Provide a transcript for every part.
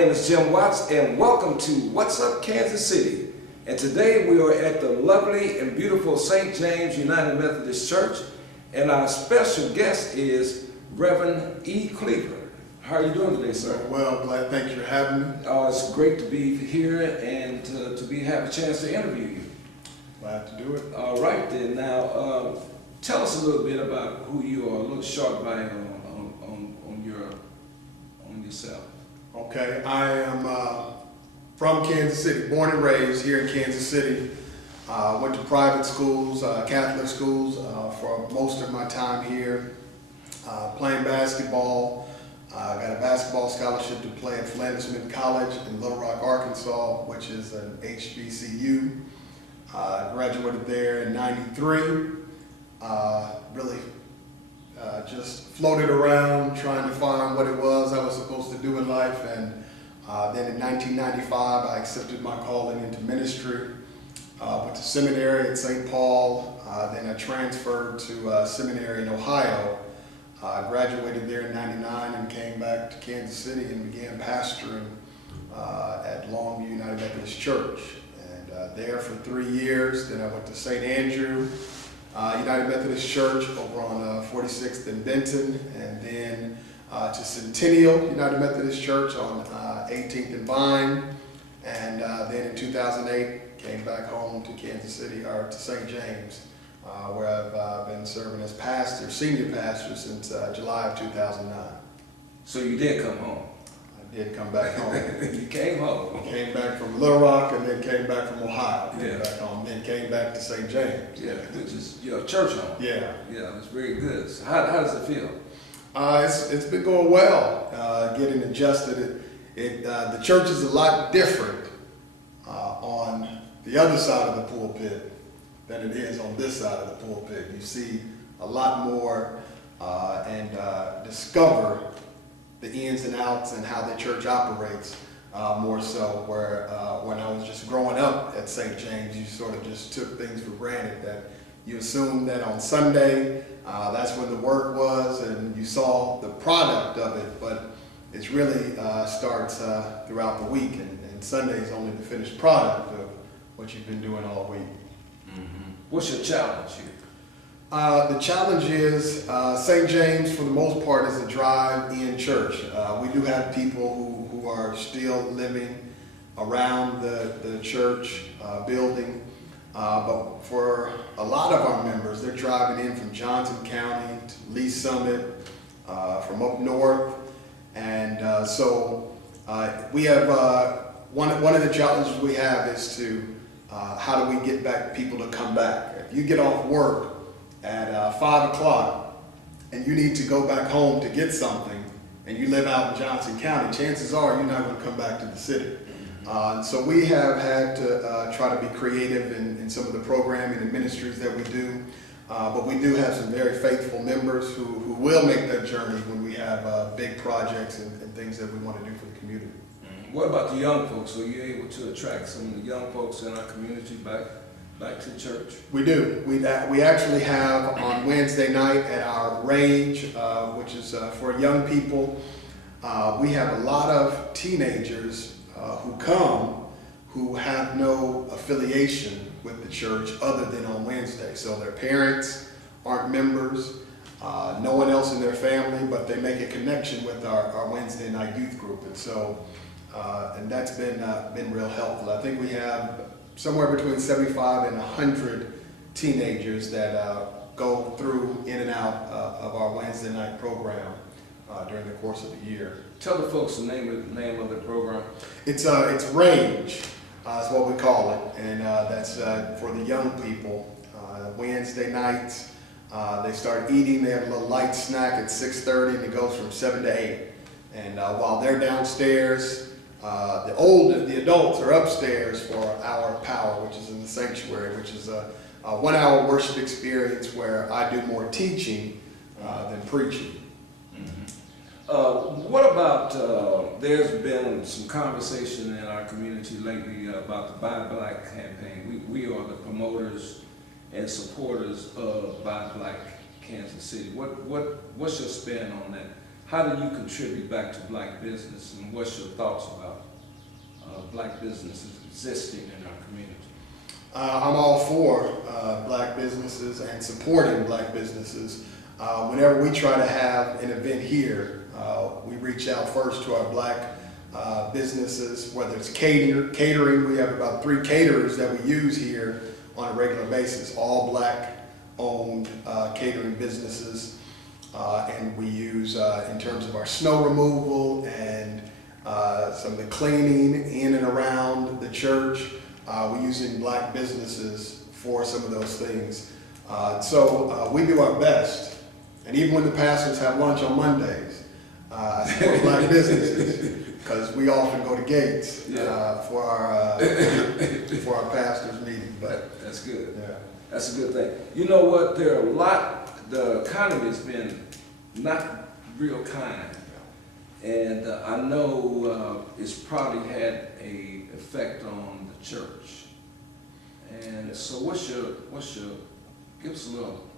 name is Jim Watts, and welcome to What's Up Kansas City. And today we are at the lovely and beautiful St. James United Methodist Church, and our special guest is Reverend E. Cleaver. How are you doing today, sir? Well, glad. Thanks for having me. It's great to be here and to have a chance to interview you. Glad to do it. All right, then. Now, tell us a little bit about who you are, a little short bio on yourself. Okay, I am from Kansas City, born and raised here in Kansas City. Went to private schools, Catholic schools for most of my time here. Playing basketball. Got a basketball scholarship to play at Flinders College in Little Rock, Arkansas, which is an HBCU. Graduated there in '93. Really just floated around trying to find what it was I was supposed to do in life, and then in 1995 I accepted my calling into ministry. Went to seminary at St. Paul, then I transferred to seminary in Ohio. Graduated there in '99 and came back to Kansas City and began pastoring at Longview United Methodist Church. And there for 3 years. Then I went to St. Andrew United Methodist Church over on 46th and Benton, and then to Centennial United Methodist Church on 18th and Vine, and then in 2008 came back home to Kansas City, or to St. James, where I've been serving as pastor, senior pastor, since July of 2009. So you did come home? I did come back home. You came home? Came back from Little Rock and then came back from Ohio. Yeah. Back home, then came back to St. James. Yeah, which is your church home. Yeah. Yeah, it's very good. So how does it feel? It's been going well, getting adjusted. The church is a lot different on the other side of the pulpit than it is on this side of the pulpit. You see a lot more and discover the ins and outs and how the church operates more so, where when I was just growing up at St. James, you sort of just took things for granted, that you assumed that on Sunday, that's when the work was, and you saw the product of it, but it really starts throughout the week, and Sunday is only the finished product of what you've been doing all week. Mm-hmm. What's your challenge here? The challenge is St. James, for the most part, is a drive-in church. We do have people who are still living around the church building, but for a lot of our members, they're driving in from Johnson County to Lee Summit, from up north, and so we have one of the challenges we have is to how do we get back people to come back. If you get off work at 5 o'clock and you need to go back home to get something, and you live out in Johnson County, chances are you're not going to come back to the city. So we have had to try to be creative in some of the programming and ministries that we do, but we do have some very faithful members who will make that journey when we have big projects and things that we want to do for the community. What about the young folks? Are you able to attract some of the young folks in our community back to church? We do. We actually have on Wednesday night at our range, which is for young people, we have a lot of teenagers who come who have no affiliation with the church other than on Wednesday. So their parents aren't members, no one else in their family, but they make a connection with our Wednesday night youth group. And so, and that's been real helpful. I think we have somewhere between 75 and 100 teenagers that go through in and out of our Wednesday night program during the course of the year. Tell the folks the name of the program. It's Range, is what we call it, and that's for the young people. Wednesday nights, they start eating. They have a little light snack at 6:30, and it goes from 7 to 8. And while they're downstairs, the adults are upstairs for Hour of Power, which is in the sanctuary, which is a 1 hour worship experience where I do more teaching than preaching. What about, there's been some conversation in our community lately about the Buy Black campaign. We are the promoters and supporters of Buy Black Kansas City. What's your spin on that? how do you contribute back to black business, and what's your thoughts about black businesses existing in our community? I'm all for black businesses and supporting black businesses. Whenever we try to have an event here, we reach out first to our black businesses, whether it's catering. We have about 3 caterers that we use here on a regular basis, all black owned catering businesses. And we use, in terms of our snow removal and some of the cleaning in and around the church, we're using black businesses for some of those things. So we do our best. And even when the pastors have lunch on Mondays, I support black businesses because we often go to Gates for our pastors' meeting. But that's good. Yeah. That's a good thing. You know what? There are a lot. The economy's been not real kind, and I know it's probably had a effect on the church. And so, what's your? Give us a little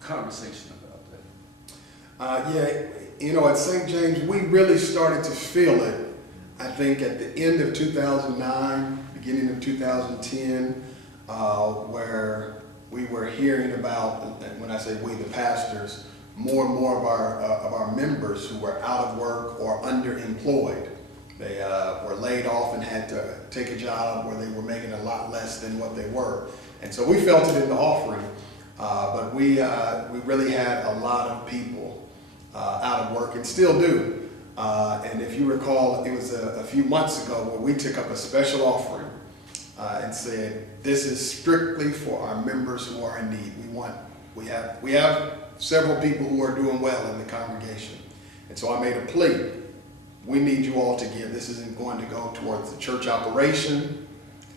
conversation about that. Yeah, you know, at St. James, we really started to feel it, I think, at the end of 2009, beginning of 2010, where we were hearing about, and when I say we, the pastors, more and more of our members who were out of work or underemployed. They were laid off and had to take a job where they were making a lot less than what they were. And so we felt it in the offering, but we really had a lot of people out of work and still do. And if you recall, it was a few months ago where we took up a special offering and said, this is strictly for our members who are in need. We have several people who are doing well in the congregation. And so I made a plea. We need you all to give. This isn't going to go towards the church operation.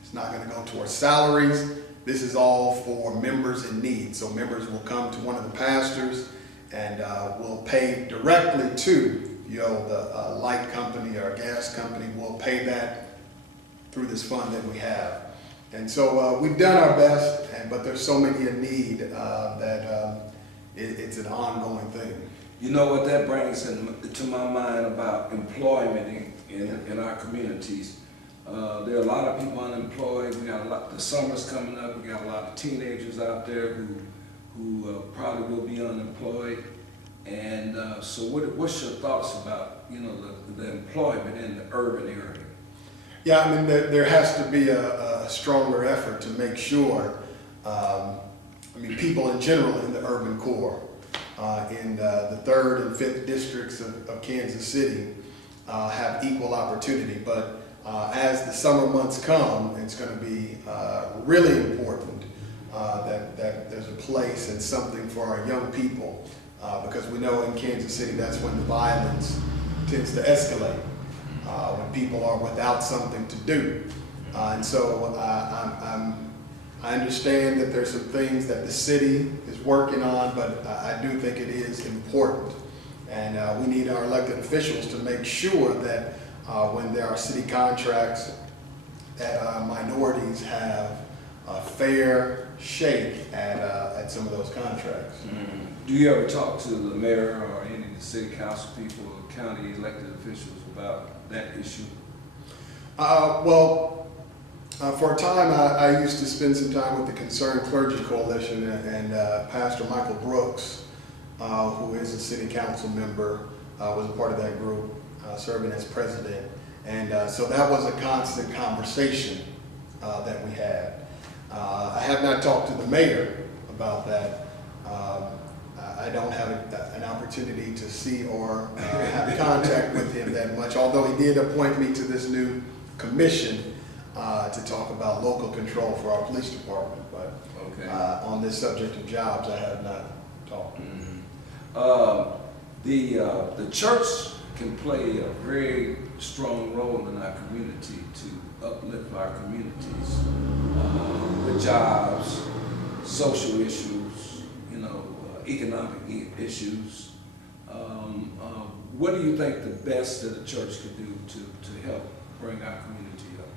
It's not going to go towards salaries. This is all for members in need. So members will come to one of the pastors and will pay directly to, the light company or gas company. Will pay that through this fund that we have. And so we've done our best, but there's so many in need that it's an ongoing thing. You know what that brings to my mind about employment in our communities. There are a lot of people unemployed. We got the summer's coming up. We got a lot of teenagers out there who probably will be unemployed. And so what's your thoughts about, the employment in the urban area? Yeah, I mean, there has to be a stronger effort to make sure, people in general in the urban core, in the 3rd and 5th districts of Kansas City have equal opportunity. But as the summer months come, it's going to be really important that there's a place and something for our young people, because we know in Kansas City that's when the violence tends to escalate, when people are without something to do. And so I understand that there's some things that the city is working on, but I do think it is important. And we need our elected officials to make sure that when there are city contracts, that minorities have a fair shake at some of those contracts. Mm-hmm. Do you ever talk to the mayor or any of the city council people or county elected officials about that issue? For a time, I used to spend some time with the Concerned Clergy Coalition and Pastor Michael Brooks, who is a city council member, was a part of that group, serving as president. And so that was a constant conversation that we had. I have not talked to the mayor about that. I don't have an opportunity to see or have contact with him that much, although he did appoint me to this new commission to talk about local control for our police department. But okay. On this subject of jobs, I have not talked. Mm-hmm. The church can play a very strong role in our community to uplift our communities with jobs, social issues, economic issues. What do you think the best that the church could do to help bring our community up?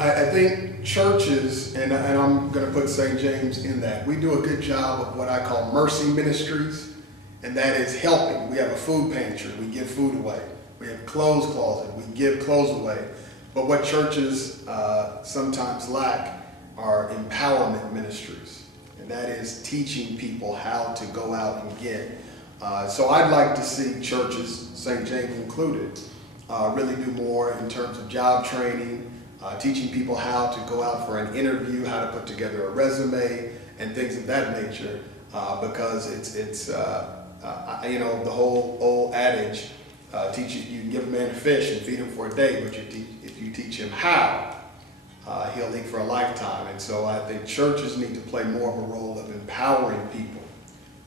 I think churches, and I'm going to put St. James in that, we do a good job of what I call mercy ministries and that is helping. We have a food pantry, we give food away. We have clothes closet, we give clothes away. But what churches sometimes lack are empowerment ministries, and that is teaching people how to go out and get. So I'd like to see churches, St. James included, really do more in terms of job training, teaching people how to go out for an interview, how to put together a resume, and things of that nature, because it's you know, the whole old adage, you can give a man a fish and feed him for a day, but if you teach him how, he'll eat for a lifetime. And so I think churches need to play more of a role of empowering people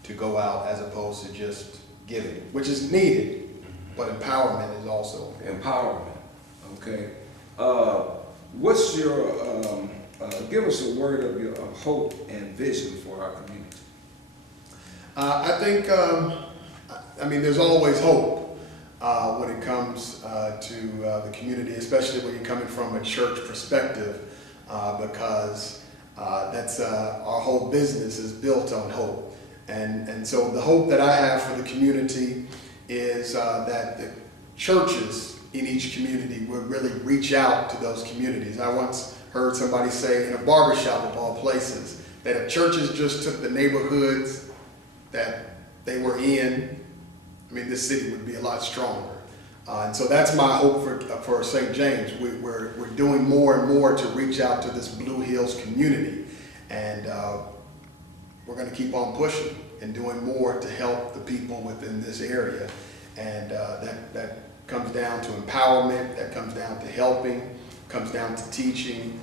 to go out as opposed to just giving, which is needed, but empowerment is also Empowerment. Okay. What's your, give us a word of your hope and vision for our community. I think, I mean, there's always hope when it comes to the community, especially when you're coming from a church perspective, because that's our whole business is built on hope. And so the hope that I have for the community is that the churches in each community would really reach out to those communities. I once heard somebody say in a barbershop of all places that if churches just took the neighborhoods that they were in, I mean, this city would be a lot stronger. And so that's my hope for St. James. We're doing more and more to reach out to this Blue Hills community. And we're going to keep on pushing and doing more to help the people within this area. And that comes down to empowerment, that comes down to helping, comes down to teaching,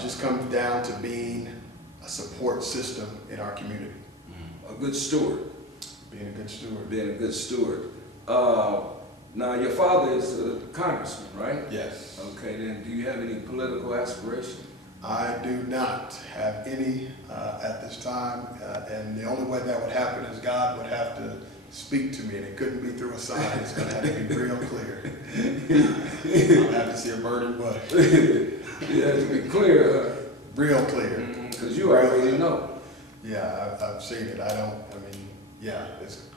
just comes down to being a support system in our community. A good steward. Being a good steward. Being a good steward. Now, your father is a congressman, right? Yes. Okay, then do you have any political aspiration? I do not have any at this time, and the only way that would happen is God would have to speak to me, and it couldn't be through a sign. It's going to have to be real clear. I'll have to see a burning bush. You have to be clear. Real clear. Because you already know. Yeah, I've seen it. Yeah,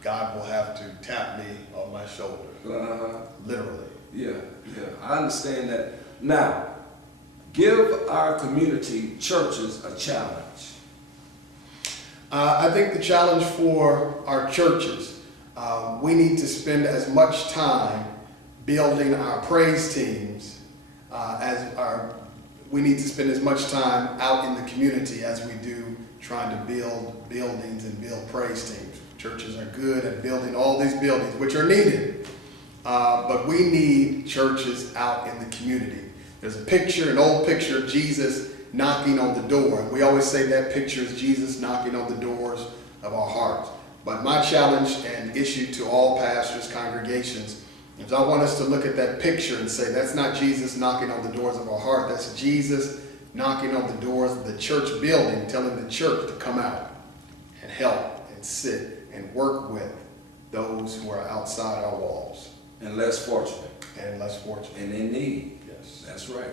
God will have to tap me on my shoulder. Literally. Yeah, I understand that. Now, give our community churches a challenge. I think the challenge for our churches, we need to spend as much time building our praise teams we need to spend as much time out in the community as we do trying to build buildings and build praise teams. Churches are good at building all these buildings, which are needed, but we need churches out in the community. There's a picture, an old picture of Jesus knocking on the door. And we always say that picture is Jesus knocking on the doors of our hearts. But my challenge and issue to all pastors, congregations, is I want us to look at that picture and say, that's not Jesus knocking on the doors of our heart. That's Jesus knocking on the doors of the church building, telling the church to come out and help and sit and work with those who are outside our walls. And less fortunate. And less fortunate. And in need. Yes. That's right.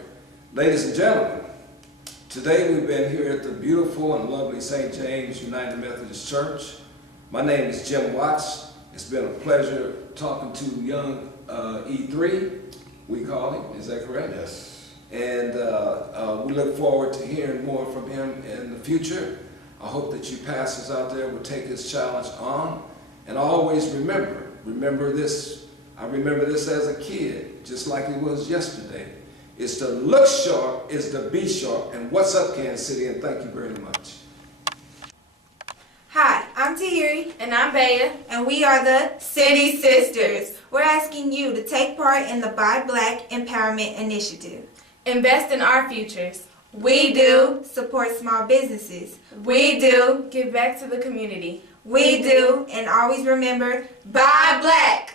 Ladies and gentlemen, today we've been here at the beautiful and lovely St. James United Methodist Church. My name is Jim Watts. It's been a pleasure talking to young E3, we call him. Is that correct? Yes. And we look forward to hearing more from him in the future. I hope that you pastors out there will take this challenge on. And always remember this. I remember this as a kid, just like it was yesterday. It's to look sharp, it's to be sharp. And what's up, Kansas City? And thank you very much. Hi, I'm Tahiri. And I'm Bea. And we are the City Sisters. We're asking you to take part in the Buy Black Empowerment Initiative. Invest in our futures. We do support small businesses. We do Give back to the community. We do, and always remember, Buy Black.